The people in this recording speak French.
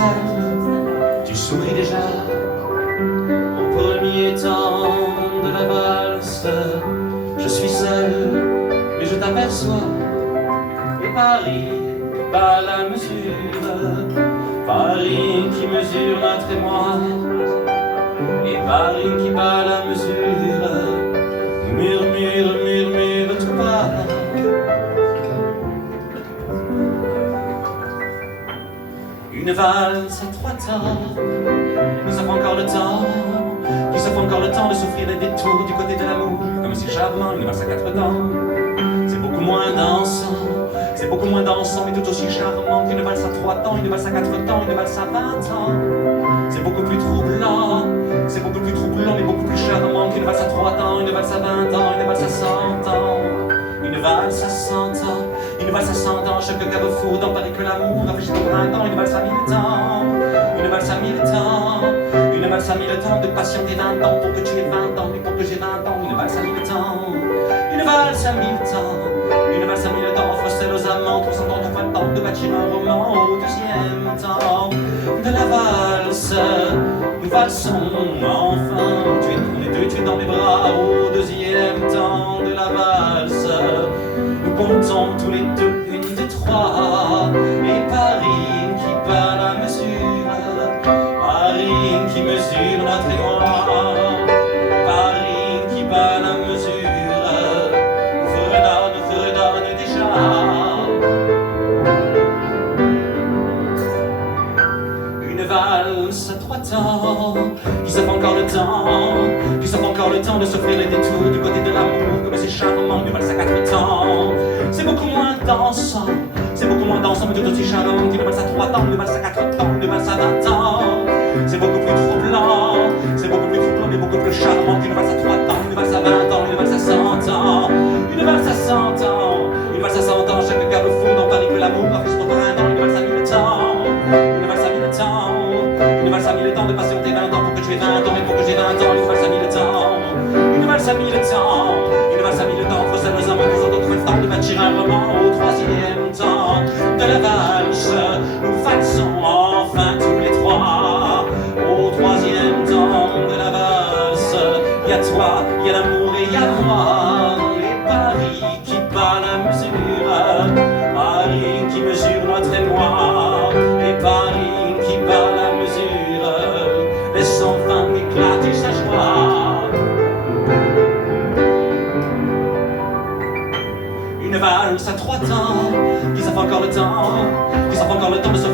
seul, tu souris déjà au premier temps de la valse. Je suis seul, mais je t'aperçois. Et Paris bat la mesure, Paris qui mesure notre émoi. Et Paris qui bat la mesure, murmure, murmure tout bas. Une valse à trois temps, nous avons encore le temps, nous avons encore le temps de souffrir les détours du côté de l'amour, comme si charmant, une valse à quatre temps. C'est beaucoup moins dansant, c'est beaucoup moins dansant, mais tout aussi charmant qu'une valse à trois temps, une valse à quatre temps, une valse à 20 ans. C'est beaucoup plus troublant, c'est beaucoup plus troublant, mais beaucoup plus charmant qu'une valse à trois temps, une valse à 20 ans, une valse à 100 ans. Une valse à 100 ans, une valse à 100 ans, chaque carrefour dans Paris que l'amour a fait jusqu'au printemps. Une valse à 1000 temps, une valse à 1000 temps, une valse à 1000 temps de patienter 20 ans pour que tu aies 20 ans, mais pour que j'ai 20 ans. Une valse à 1000 temps, une valse à 1000 temps, une valse à 1000 temps offre celle aux amants, 300 ans tout le temps de bâtir un roman. Au deuxième temps de la valse, nous valsons enfin. Tu es tous les deux, tu es dans mes bras. Au deuxième temps de la valse, nous comptons tous les deux, une, deux, trois. Et Paris qui bat la mesure, Paris qui mesure notre émoi, Paris qui bat la mesure, nous redonne déjà. Une valse à trois temps, qui savent encore le temps, qui savent encore le temps de s'offrir les détours du côté de l'amour, comme c'est charmant. Une valse à quatre temps, c'est beaucoup moins dansant, c'est beaucoup moins dansant, mais tout aussi charmant qu'une valse à trois temps, une valse à quatre temps, une valse à 20 ans. C'est beaucoup plus troublant, c'est beaucoup plus troublant, mais beaucoup plus charmant qu'une valse à trois temps, une valse à 20 ans, une valse à 100 ans, une valse à 100 ans, une valse à 100 ans, chaque carrefour dans Paris que l'amour a fait jusqu'au printemps. Une valse à 1000 temps, une valse à 1000 temps, une valse à 1000 temps de patienter 20 ans pour que tu aies 20 ans, et pour que j'ai 20 ans. Une valse à 1000 temps, une valse à 1000 temps, une valse à 1000 temps, faut celles aux amants, nous autres temps de bâtir un roman. Au troisième temps de la valse, nous valsons enfin tous les trois. Au troisième temps de la valse, y a toi, y a l'amour et y a moi. Et Paris qui bat la mesure, Paris qui mesure notre émoi. Et Paris qui bat la mesure, laisse enfin éclater sa joie. Une valse à trois temps, qui savent encore le temps, qui savent encore le temps de se